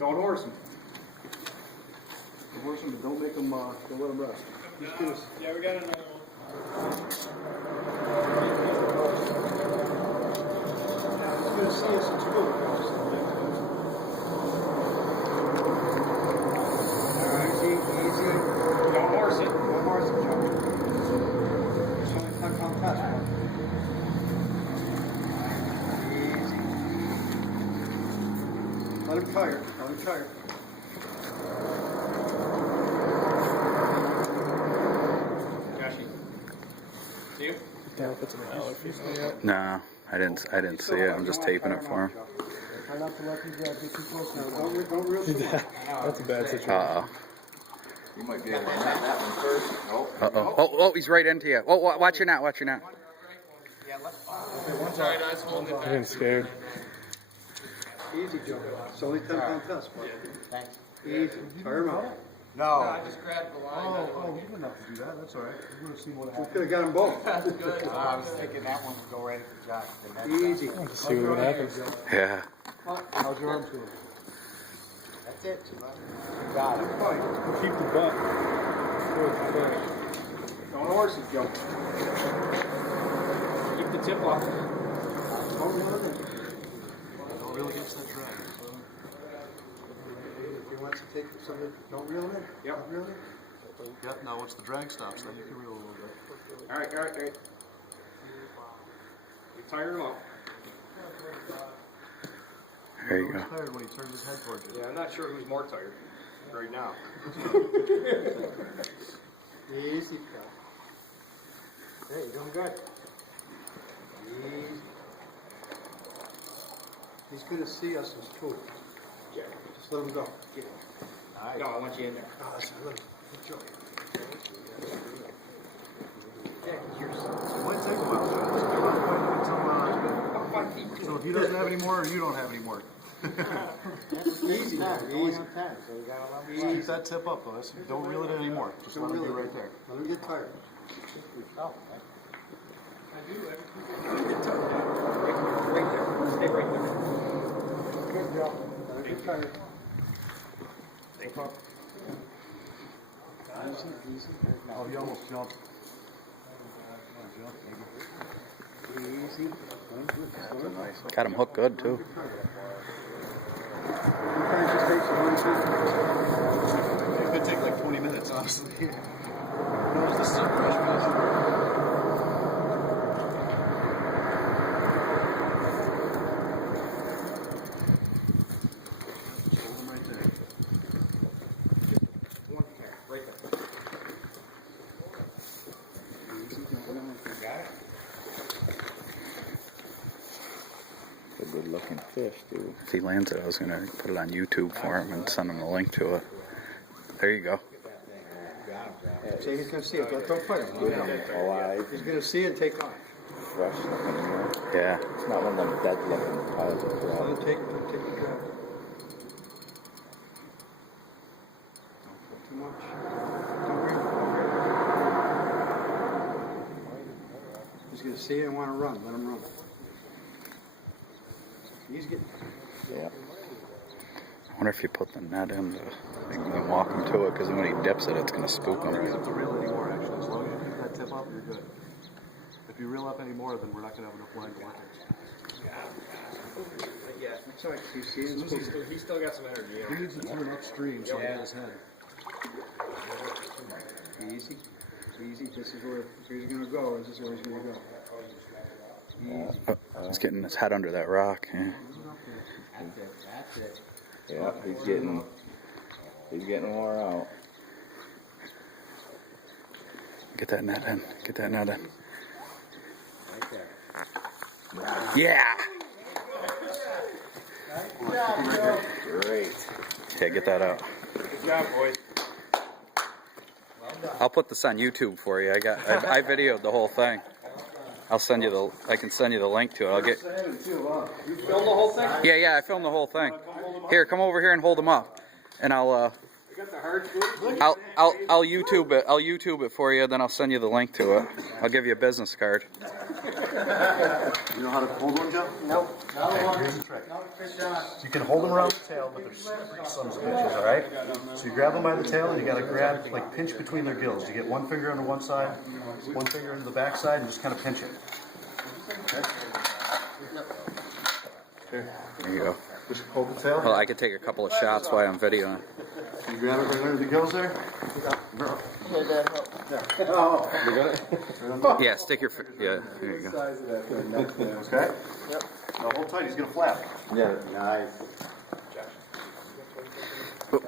Don't horse him. Don't horse him, but don't make him, don't let him rest. Yeah, we got another one. He's gonna see us in school. Easy. Don't horse it. Don't horse him, Joe. Just only come fast, bro. Easy. Let him tire. Let him tire. Joshy. See you? No, I didn't see it. I'm just taping it for him. Try not to let these guys get too close now. Don't reel too much. That's a bad situation. Uh You might be able to have that one first. oh. Oh, he's right into you. Oh, watch your net. Watch your net. Sorry, I was holding it I'm back. getting scared. Easy, Joe. It's only 10-pound test, bro. Thanks. Easy. Tire him out. No, I just grabbed the line. Oh, you didn't have to do that. That's all right. We're going to see what happens. We could have got them both. That's good. I was thinking that one would go right at the jock. Easy. Let's see what happens. Yeah. How's your arms doing? That's it. You got it. Keep the butt. Don't horse it, Joe. Keep the tip off. Don't reel it in. Don't really get that drag. If he wants to take something, don't reel it in. Yep. Don't reel it in. Yep, now once the drag stops, then you can reel a little bit. All right. You tire him up. There you go. He's tired when he turns his head towards you. Yeah, I'm not sure who's more tired right now. Easy, pal. Hey, you're doing good. Easy. He's going to see us as two. Yeah. Just let him go. No, I want you in there. Oh, that's let him. Good job. Yeah, here's. It might take a while. So if he doesn't have any more, or you don't have any more. Easy, man. Easy. Just keep that tip up, though. Don't reel it in anymore. Just let him be right there. Let him get tired. Right there. Stay right there. Good job. Let him get tired. Thank you. Easy. Oh, he almost jumped. Easy. Got him hooked good too. Sometimes it takes a long time. It could take like 20 minutes, honestly. Notice this is a fresh fish. Just hold him right there. One there. Right there. Got it? It's a good looking fish, dude. If he lands it, I was gonna put it on YouTube for him and send him the link to it. There you go. See, he's going to see it. Don't fight him. He's going to see it and take off. Fresh looking. Yeah. It's not one of them dead looking piles of Let crap. him take the drag. Don't put too much. Don't reel. He's going to see it and want to run. Let him run. He's getting. Yeah. I wonder if you put the net in to make him walk him to it, because when he dips it, it's gonna spook You don't him. have to reel anymore, actually. As long as you keep that tip up, you're good. If you reel up anymore, then we're not going to have enough line to work it. Yeah. That's all right. You see it. He's still got some energy. He needs to turn upstream so he has his head. Easy. Easy. This is where he's going to go. This is where he's going to go. Easy. Oh, he's getting his head under that rock. Yeah. That's it. Yeah, he's getting wore out. Get that net in. Get that net in. Right there. Yeah. Great. Okay, get that out. Good job, boys. I'll put this on YouTube for you. I videoed the whole thing. I can send you the link to it. You filmed the whole thing? Yeah, I filmed the whole thing. Here, come over here and hold them up, and I'll You got the hard food? I'll YouTube it. I'll YouTube it for you. Then I'll send you the link to it. I'll give you a business card. You know how to hold one, Joe? Nope. Here's the trick. No, fish on. You can hold them around the tail, but they're slippery sons of bitches, all right? So you grab them by the tail, and you gotta grab, like, pinch between their gills. You get one finger on one side, one finger on the back side, and just kind of pinch it. There you go. Just hold the tail. Well, I could take a couple of shots while I'm videoing. You grab it right under the gills there. Yeah, stick your. Yeah, there you go. Okay? Yep. Now hold tight, he's gonna flap. Yeah, nice. We're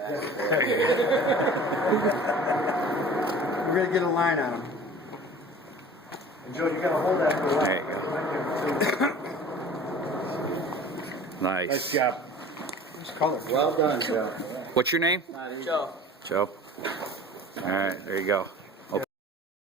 gonna get a line on him. And Joe, you gotta hold that for a while. There you go. Nice. job. It's colorful. Well done, Joe. What's your name? Joe. Joe. All right, there you go.